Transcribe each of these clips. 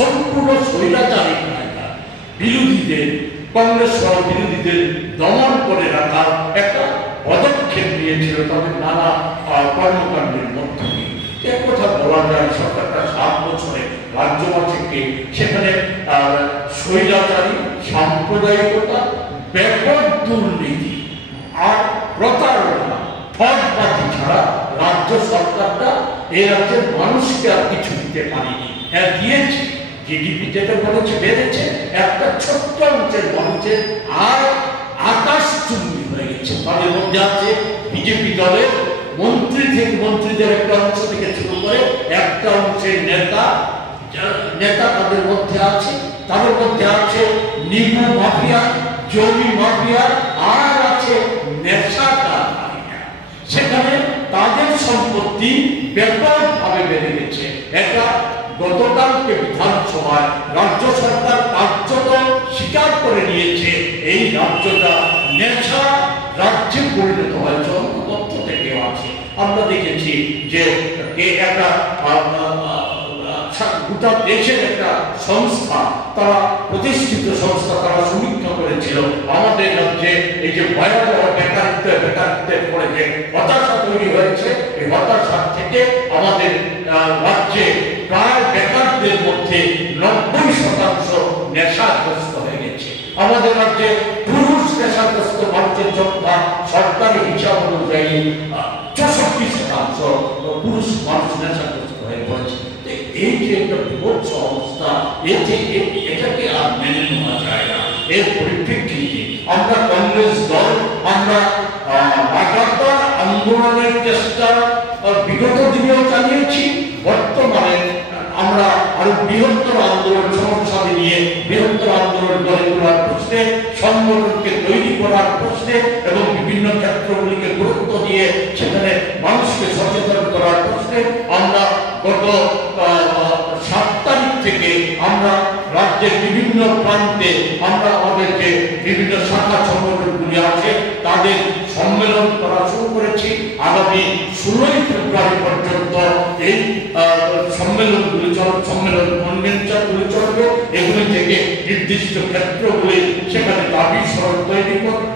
সম্পূর্ণ স্বৈরাচারী বিরোধীদের, কংগ্রেস সহ বিরোধীদের দমন করে রাখার একটা পদক্ষেপ নিয়েছিল তাদের নানা কর্মকাণ্ডের মধ্য দিয়ে। এক কথা বলা যায়, সরকারটা 7 বছরে রাজ্যবাসীকে সেখানে স্বৈরাচারী, সাম্প্রদায়িকতা, ব্যাপক দুর্নীতি আর প্রতারণা, ঠকবাজি ছাড়া রাজ্য সরকারটা এই রাজ্যের মানুষকে আর কিছু দিতে পারেনি। হ্যাঁ দিয়েছে, জিডিপি যেটা বলেছে বেড়েছে, একটা ছোট্ট অংশের মানুষের আর আকাশচুম্বী হয়ে গেছে। তাদের মধ্যে আছে বিজেপি দলের মন্ত্রীদের একটা অংশ থেকে শুরু করে একটা অংশের নেতা তাদের মধ্যে আছে। তাদের মধ্যে আছে নিমু মাফিয়া, জমি মাফিয়া, আর আছে নেশাদার মাফিয়া। সেখানে তাদের সম্পত্তি ব্যাপকভাবে বেড়ে গেছে। এটা গতকালকে বিধানসভায় রাজ্য সরকার কার্যত স্বীকার করে নিয়েছে, এই রাজ্যটা নেশা রাজ্যে পরিণত হয়েছে। তথ্য থেকেও আছে, আমরা দেখেছি যে একটা গোটা দেশের একটা সংস্থা, তারা প্রতিষ্ঠিত সংস্থা, তারা সমীক্ষা করেছিল আমাদের রাজ্যে এই যে ভয়াবহ বেকারত্বের পরে যে হতাশা তৈরি হয়েছে, এই হতাশা থেকে আমাদের রাজ্যে প্রায় বেকারদের মধ্যে 90% নেশাগ্রস্ত হয়ে গেছে। আমাদের রাজ্যে পুরুষ নেশাগ্রস্ত মানুষের সংখ্যা সরকারি হিসাব অনুযায়ী 64% পুরুষ মানুষ নেশাগ্রস্ত হয়ে পড়েছে। এই যে একটা বিভৎস অবস্থা, এটাকে আর মেনে নেওয়া যায় না। এর পরিপ্রেক্ষিতে আমরা কংগ্রেস দল, আমরা লাগাতার আন্দোলনের চেষ্টা বিগত দিনেও চালিয়েছি, বর্তমানে আমরা আরো বৃহত্তর আন্দোলন সমস্যা নিয়ে বৃহত্তর আন্দোলন গড়ে তোলার প্রশ্নে, সংগঠনকে তৈরি করার প্রশ্নে এবং বিভিন্ন ক্ষেত্রগুলিকে গুরুত্ব দিয়ে সেখানে মানুষকে সচেতন করার প্রশ্নে আমরা গত 7 তারিখ থেকে আমরা রাজ্যের বিভিন্ন প্রান্তে আমরা আমাদের যে বিভিন্ন শাখা সংগঠনগুলি আছে তাদের সম্মেলন করা শুরু করেছি। আগামী 16 ফেব্রুয়ারি পর্যন্ত এই কনভেনশনগুলি চলবে। এগুলি থেকে নির্দিষ্ট ক্ষেত্রগুলি সেখানে দাবি সড়ক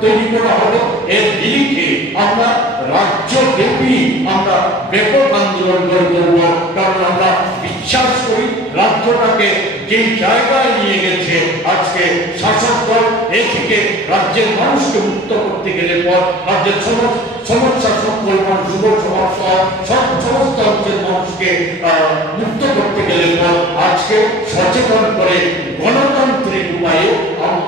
তৈরি করা হবে। এর নিরিখে আমরা রাজ্যব্যাপী আমরা ব্যাপক আন্দোলন গড়ে তুলব, কারণ আমরা বিশ্বাস করি রাজ্যটাকে যে জায়গায় নিয়ে গেছে আজকে শাসক দল, এ থেকে রাজ্যের মানুষকে মুক্ত করতে গেলে পর রাজ্যের সমস্যা সকল মানুষ, যুব সমাজ সমস্ত অঞ্চলের মানুষকে মুক্ত করতে গেলে পর আজকে সচেতন করে গণতান্ত্রিক উপায়ে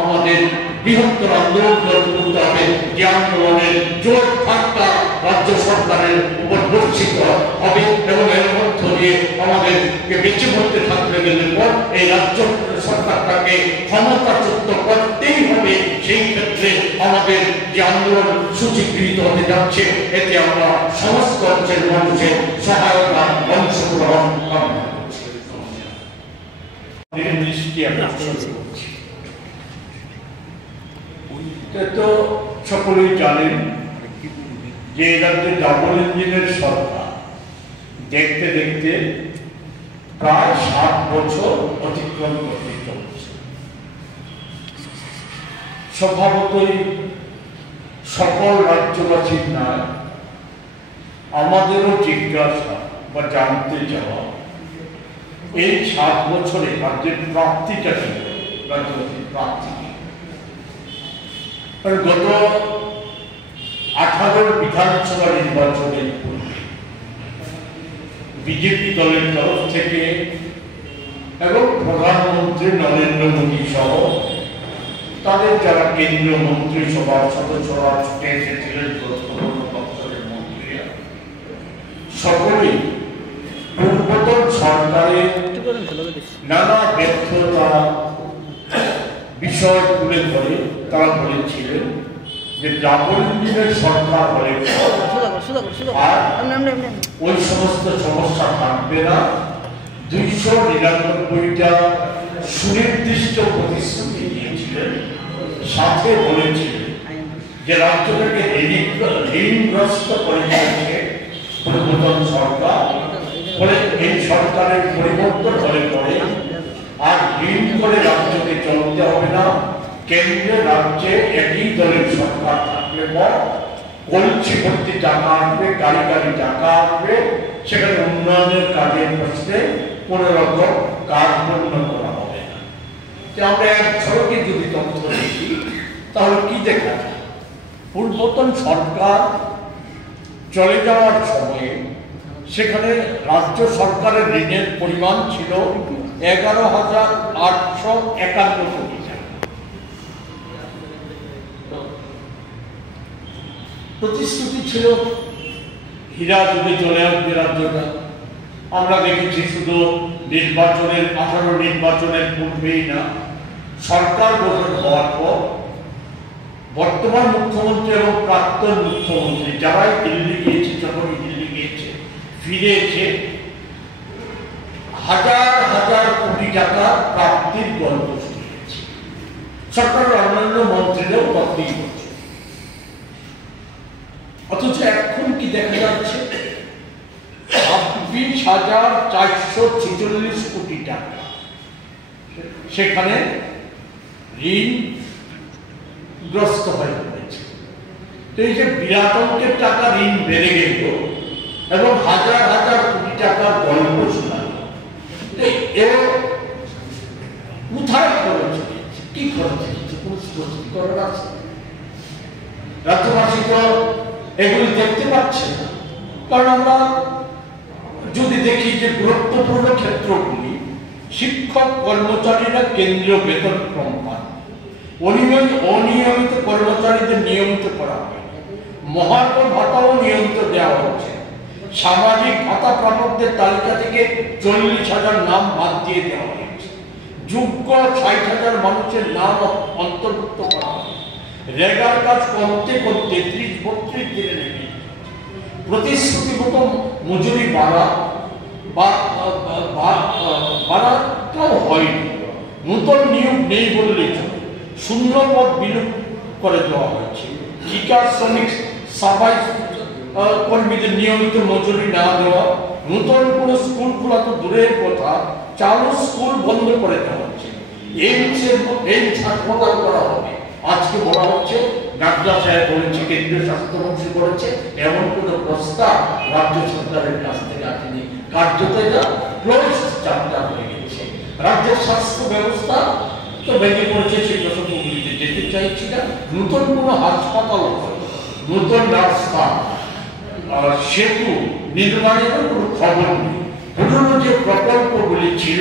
আমাদের বৃহত্তর আন্দোলন গড়ে তুলতে হবে। যে আন্দোলনের জোর ধাক্কা রাজ্য সরকারের উপর বর্ষিত হবে এবং এর মধ্য দিয়ে আমাদেরকে বেঁচে পড়তে থাকতে গেলে পর এই রাজ্য সরকারটাকে ক্ষমতাচ্যুত করতেই হবে। সেই ক্ষেত্রে আমাদের যে আন্দোলন সূচি গৃহীত হতে যাচ্ছে, এতে আমরা সমস্ত অঞ্চলের মানুষের সহায়তা, অংশগ্রহণ কামনা করছি। তো সকলেই জানেন যে রাজ্যে ডাবল ইঞ্জিনের সরকার দেখতে দেখতে প্রায় 7 বছর অতিক্রম করতে চলছে। স্বভাবতই সকল রাজ্যবাসীর নয়, আমাদেরও জিজ্ঞাসা বা জানতে চাওয়া এই 7 বছরে রাজ্যের প্রাপ্তিটা কি, রাজ্যবাসীর প্রাপ্তি কি। গত 18 বিধানসভা নির্বাচনের পূর্বে বিজেপি দলের তরফ থেকে এবং প্রধানমন্ত্রী নরেন্দ্র মোদী সহ তাদের যারা কেন্দ্রীয় মন্ত্রিসভার সদস্যরা ছুটে এসেছিলেন, গুরুত্বপূর্ণ দপ্তরের মন্ত্রীরা সকলেই পূর্বতন সরকারের নানা ব্যর্থতা বিষয় তুলে ধরে তারা বলেছিলেন যে ডাবল ইঞ্জিনের সরকার হলে আর ওই সমস্ত সমস্যা থাকবে না। 299টা সুনির্দিষ্ট প্রতিশ্রুতি দিয়েছিলেন, সাথে বলেছিলেন যে রাজ্যটাকে ঋণগ্রস্ত করে দিয়েছে পূর্বতন সরকার। ফলে এই সরকারের পরিবর্তন হলে পরে আর ঋণ করে রাজ্যকে চলতে হবে না। কেন্দ্রে রাজ্যে একই দলের সরকার থাকলে কলসি ভর্তি টাকা আসবে, গাড়ি গাড়ি টাকা আসবে, সেখানে উন্নয়নের কাজের প্রশ্নে কোনো রকম কাজ পূর্ণ করা হবে না। আমরা এক ঝলকে যদি তথ্য দেখি তাহলে কি দেখা যায়? পূর্বতন সরকার চলে যাওয়ার সময়ে সেখানে রাজ্য সরকারের ঋণের পরিমাণ ছিল 11,851 কোটি টাকা। প্রতিশ্রুতি ছিল হীরা যুগে চলে আসবে রাজ্যটা। আমরা দেখেছি শুধু নির্বাচনের 18 নির্বাচনের পূর্বেই না, সরকার গঠন হওয়ার পর বর্তমান মুখ্যমন্ত্রী এবং প্রাক্তন মুখ্যমন্ত্রী যারাই দিল্লি গিয়েছে, যখনই দিল্লি গিয়েছে ফিরে এসে হাজার হাজার কোটি টাকা প্রাপ্তির গল্প শুনিয়েছে। সরকারের অন্যান্য মন্ত্রীরাও তথ্যই করছে। অথচ এখন কি দেখা যাচ্ছে? 26,446 কোটি টাকা সেখানে ঋণগ্রস্ত হয়ে পড়েছে। তো এই যে বিরাট অঙ্কের টাকা ঋণ বেড়ে গেল এবং হাজার হাজার কোটি টাকার গল্প শোনাল, কোথায় খরচ হয়েছে, কি খরচ হয়েছে, কোনো স্পষ্টীকরণ আছে? রাজ্যবাসী তো এগুলি দেখতে পাচ্ছে না। কারণ আমরা যদি দেখি যে গুরুত্বপূর্ণ ক্ষেত্রগুলি, শিক্ষক কর্মচারীরা কেন্দ্রীয় বেতন পান, অনিয়মিত কর্মচারীদের নিয়মিত করা হয়, মহার্ঘ ভাতাও নিয়মিত দেওয়া হচ্ছে, সামাজিক ভাতা প্রাপকদের তালিকা থেকে 40,000 নাম বাদ দিয়ে দেওয়া হয়েছে, যোগ্য 60,000 মানুষের নাম অন্তর্ভুক্ত করা হয়, রেগার কাজ করতে করতে 30-32 দিনে নেমে প্রতিশ্রুতি মতো মজুরি বাড়াটাও হয়নি, নতুন নিয়োগ নেই বললেই চলে, শূন্য পদ বিলুপ্ত করে দেওয়া হয়েছে, ঠিকা শ্রমিক সাফাই কর্মীদের নিয়মিত মজুরি না দেওয়া, নতুন কোনো স্কুল খোলা তো দূরের কথা, চালু স্কুল বন্ধ করে দেওয়া হচ্ছে, এইমস হাসপাতাল করা হবে। আজকে বলা হচ্ছে, ডাক্তার সাহেব বলেছে, কেন্দ্রীয় স্বাস্থ্যমন্ত্রী বলেছে, এমন কোন প্রস্তাব রাজ্য সরকারের কাছ থেকে আসেনি। কার্যত এটা ক্লোজ চ্যাপ্টার হয়ে গেছে। রাজ্যের স্বাস্থ্য ব্যবস্থা তো ভেঙে পড়েছে, সেই প্রসঙ্গগুলিতে যেতে চাইছি না। নতুন কোনো হাসপাতাল, নতুন রাস্তা, সেতু নির্মাণের কোনো খবর নেই। পুরনো যে প্রকল্পগুলি ছিল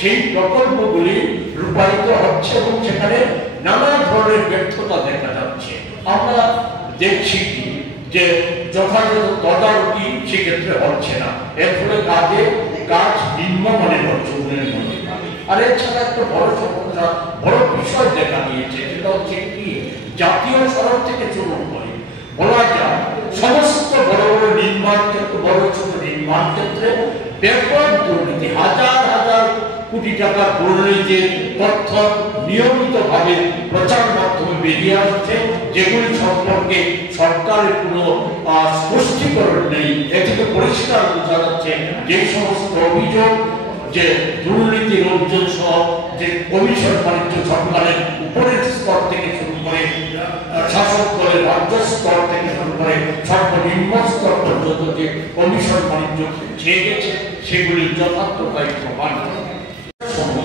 সেই প্রকল্পগুলি রূপায়িত হচ্ছে এবং সেখানে নানা ধরনের ব্যর্থতা দেখা যাচ্ছে। আমরা দেখছি যে যথাযথ তদারকি সেক্ষেত্রে হচ্ছে না, এর ফলে কাজ নিম্নমানের হচ্ছে, উন্নয়নের। আর এছাড়া একটা বড় সমস্যা, বড় বিষয় দেখা দিয়েছে, সেটা হচ্ছে কি, জাতীয় সড়ক থেকে শুরু করে বলা যায় সমস্ত বড় বড় নির্মাণ ক্ষেত্রে, বড় ছোট নির্মাণ ক্ষেত্রে ব্যাপক দুর্নীতি, হাজার হাজার কোটি টাকা দুর্নীতির তথ্য নিয়মিতভাবে প্রচার মাধ্যমে বেরিয়ে আসছে, যেগুলি সম্পর্কে সরকারের কোনো স্পষ্টীকরণ নেই। এ থেকে পরিষ্কার বোঝা যাচ্ছে যে সমস্ত অভিযোগ, যে দুর্নীতির অভিযোগ সহ যে কমিশন বাণিজ্য সরকারের উপরের স্তর থেকে শুরু করে, শাসক দলের রাজ্য স্তর থেকে শুরু করে সর্বনিম্ন স্তর পর্যন্ত যে কমিশন বাণিজ্য চেয়ে গেছে, সেগুলির যথার্থতাই প্রমাণ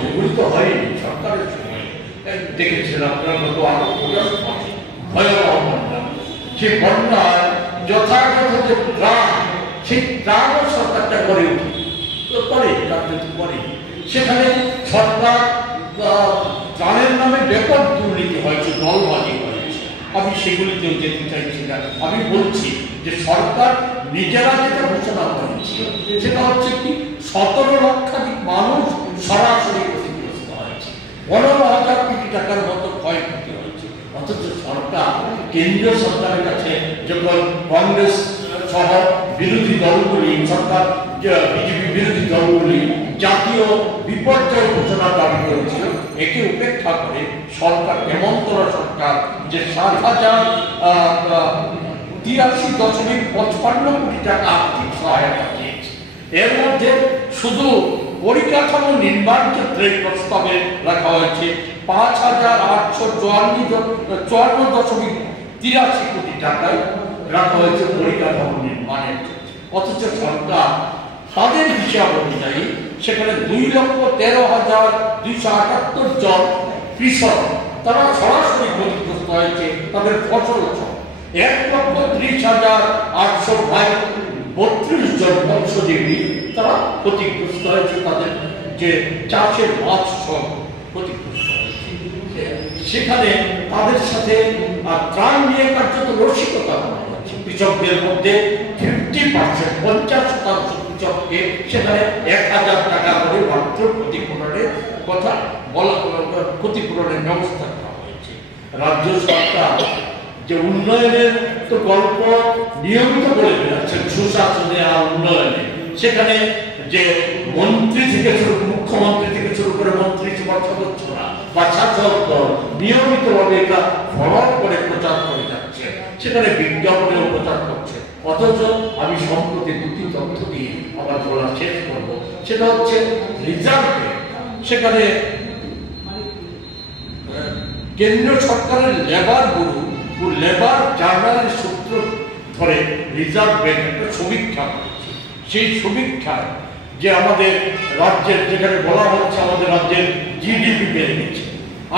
এগুলি তো হয়নি সরকারের সময়। দেখেছেন আপনার গত ভয়াবহ বন্যা, সেই বন্যায় যথাযথ যে ত্রাণ, সেই ত্রাণও সরকারটা করে উঠে করে। সেখানে সরকার ত্রাণের নামে ব্যাপক দুর্নীতি হয়েছে, দলবাজি হয়েছে। আমি সেগুলিতেও যেতে চাইছি না। আমি বলছি যে সরকার নিজেরা যেটা ঘোষণা করেছে সেটা হচ্ছে কি, 17 লক্ষাধিক মানুষ সরাসরি ক্ষতিগ্রস্ত হয়েছে, 15,000 কোটি টাকার মতো ক্ষয়ক্ষতি হয়েছে। অথচ সরকার, কেন্দ্রীয় সরকারের কাছে যখন কংগ্রেস সহ বিরোধী দলগুলি, সরকার বিজেপি বিরোধী দলগুলি জাতীয় বিপর্যয় ঘোষণা দাবি করেছিল, একে উপেক্ষা করে সরকার, হেমন্তরা সরকার যে 7,083.55 কোটি টাকা আর্থিক সহায়তা দিয়েছে, এর মধ্যে শুধু পরিকাঠামো নির্মাণ ক্ষেত্রে প্রস্তাবে রাখা হয়েছে ৫,৮৫৪.৮৩ কোটি টাকায় রাখা হয়েছে পরিকাঠামো নির্মাণের ক্ষেত্রে। অথচ সরকার তাদের হিসাব অনুযায়ী সেখানে ২,১৩,২৭৮ জন কৃষক তারা সরাসরি ক্ষতিগ্রস্ত হয়েছে তাদের ফসল সহ। ১,৩০,৮৩২ জন মৎস্যজীবী তারা ক্ষতিগ্রস্ত হয়েছে, তাদের যে চাষের মাছ সব ক্ষতিগ্রস্ত হয়েছে। সেখানে তাদের সাথে ত্রাণ নিয়ে কার্যত রসিকতা করা হয়েছে। কৃষকদের মধ্যে 50%, 50% কৃষককে সেখানে ১,০০০ টাকা করে মাত্র ক্ষতিপূরণের কথা বলা, ক্ষতিপূরণের ব্যবস্থা করা হয়েছে। রাজ্য সরকার যে উন্নয়নের তো গল্প নিয়মিত বলে বেড়াচ্ছেন, সুশাসনে আর উন্নয়নে, সেখানে যে মন্ত্রী থেকে শুরু, মুখ্যমন্ত্রী থেকে শুরু করে মন্ত্রিসভার সদস্যরা বা শাসক দল নিয়মিতভাবে এটা ফলো করে প্রচার করে যাচ্ছে, সেখানে বিজ্ঞাপনেও প্রচার করছে। অথচ আমি সম্প্রতি দুটি তথ্য দিয়ে আমার বলা শেষ করবো। সেটা হচ্ছে রিজার্ভে, সেখানে কেন্দ্রীয় সরকারের লেবার ব্যুরো ও লেবার জার্নালের সূত্র ধরে রিজার্ভ ব্যাংক একটা সমীক্ষা করেছে। সেই সমীক্ষায় যে আমাদের রাজ্যের, যেখানে বলা হচ্ছে আমাদের রাজ্যের জিডিপি বেড়ে গেছে,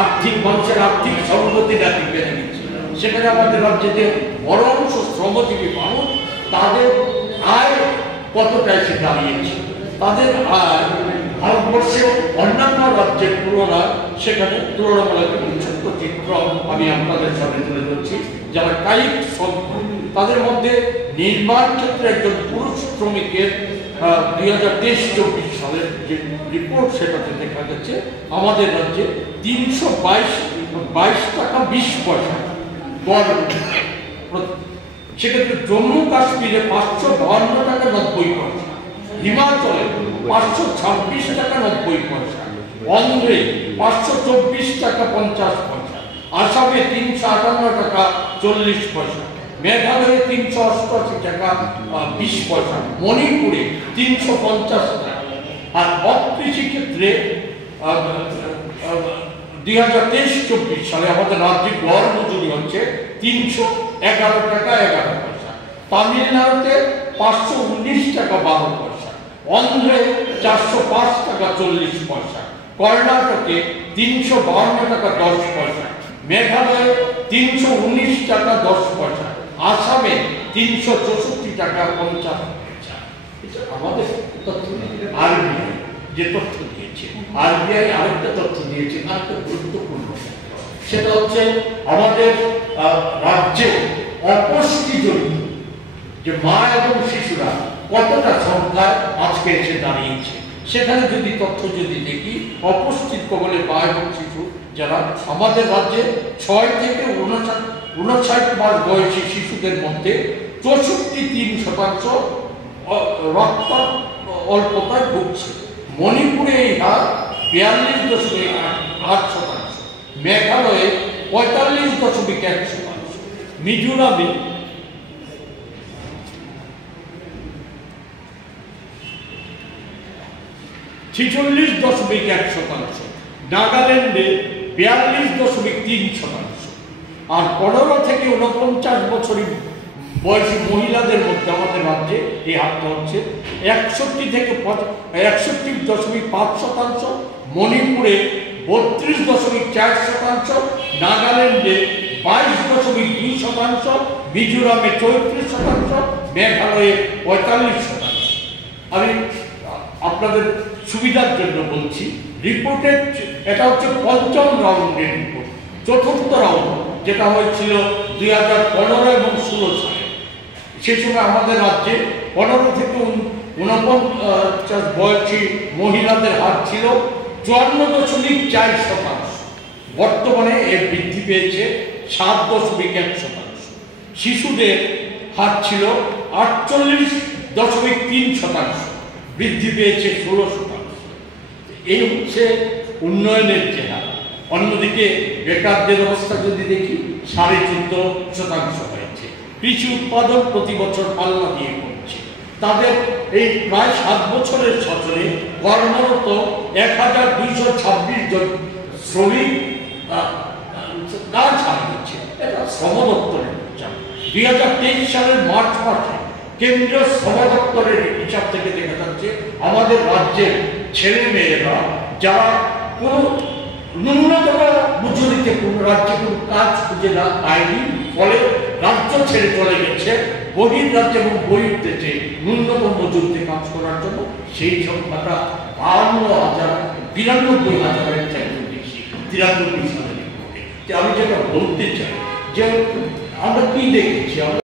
আর্থিক মানুষের আর্থিক সংগতি নাকি বেড়ে গেছে, সেখানে আমাদের রাজ্যে যে বড় অংশ শ্রমজীবী মানুষ, তাদের আয় কতটা এসে দাঁড়িয়েছে, তাদের আয় ভারতবর্ষের অন্যান্য রাজ্যের তুলনায় সেখানে তুলনামূলক ছোট্ট চিত্র আমি আপনাদের সামনে তুলে ধরছি। যারা কায়িক শ্রমিক, তাদের মধ্যে নির্মাণ ক্ষেত্রে একজন পুরুষ শ্রমিকের 2023-24 সালের যে রিপোর্ট, সেটাতে দেখা গেছে আমাদের রাজ্যে 322 টাকা 20 পয়সা গড়। সেক্ষেত্রে জম্মু কাশ্মীরে 552 টাকা 90 পয়সা, হিমাচলে 526 টাকা 90 পয়সা, অন্ধ্রে 524 টাকা 50 পয়সা, আসামে 358 টাকা 40 পয়সা, মেঘালয়ে 388 টাকা 20 পয়সা, মণিপুরে 350 টাকা। আর অকৃষি ক্ষেত্রে 2023-24 সালে আমাদের রাজ্যে গড় মজুরি হচ্ছে 311 টাকা 11 পয়সা, তামিলনাড়ুতে 519 টাকা 12 পয়সা, অন্ধ্রে 405 টাকা 40 পয়সা, কর্ণাটকে 352 টাকা 10 পয়সা, মেঘালয়ে 319 টাকা 10 পয়সা, আসামে 364 টাকা 50 পয়সা। এটা আমাদের তথ্য। আরবিআই যে তথ্য দিয়েছে, আরবিআই আরেকটা তথ্য দিয়েছে, আরেকটা গুরুত্বপূর্ণ, সেটা হচ্ছে আমাদের রাজ্যে অপুষ্টিজনিত যে মা এবং শিশুরা কতটা সংখ্যায় আজকে এসে দাঁড়িয়েছে। সেখানে যদি তথ্য যদি দেখি, অপুষ্টির কবলে মা এবং শিশু যারা আমাদের রাজ্যে 6 থেকে 59 মাস বয়সী শিশুদের মধ্যে 64% রক্ত অল্পতায় ভুগছে। মণিপুরে এই হার 42.8%, মেঘালয়ে 45.1%, মিজোরামে 46.1%, নাগাল্যান্ডে 42.3%। আর 15 থেকে 49 বছরের বয়সী মহিলাদের মধ্যে আমাদের রাজ্যে এই হারটা হচ্ছে 61 থেকে 61.5%, মণিপুরে 32.4%, নাগাল্যান্ডে 22.2%, মিজোরামে 34%, মেঘালয়ে 45%। আমি আপনাদের সুবিধার জন্য বলছি, রিপোর্টের এটা হচ্ছে ৫ম রাউন্ডের রিপোর্ট। চতুর্থ রাউন্ড যেটা হয়েছিল 2015 এবং 16 সালে, সেই সময় আমাদের রাজ্যে 15 থেকে 49 বয়সী মহিলাদের হার ছিল 54.4%। বর্তমানে এর বৃদ্ধি পেয়েছে 7.1%। শিশুদের হার ছিল 48.3%, বৃদ্ধি পেয়েছে 16%। এই হচ্ছে উন্নয়নের যে হার। অন্যদিকে বেকারদের অবস্থা যদি দেখি, 14.5% হয়েছে। কৃষি উৎপাদন প্রতি বছর পাল্লা দিয়ে কমছে। তাদের এই প্রায় 7 বছরের শাসনে কর্মরত 1226 জন শ্রমিক কাজ হারিয়েছে। এটা শ্রম দপ্তরের হিসাব। 2023 সালের মার্চ মাসে কেন্দ্রীয় শ্রম দপ্তরের হিসাব থেকে দেখা যাচ্ছে আমাদের রাজ্যের ছেলে মেয়েরা যারা কোনো ন্যূনতম মজুরিতে কোনো রাজ্যে কোনো কাজ খুঁজে না পায়নি, ফলে রাজ্য ছেড়ে চলে গেছে বহির রাজ্য এবং বহির দেশে ন্যূনতম মজুরিতে কাজ করার জন্য। সেই সংখ্যাটা 92,000-93,000-এর চাইতে বেশি 93 সালের রিপোর্টে। আমি যেটা বলতে চাই যে আমরা কি দেখেছি,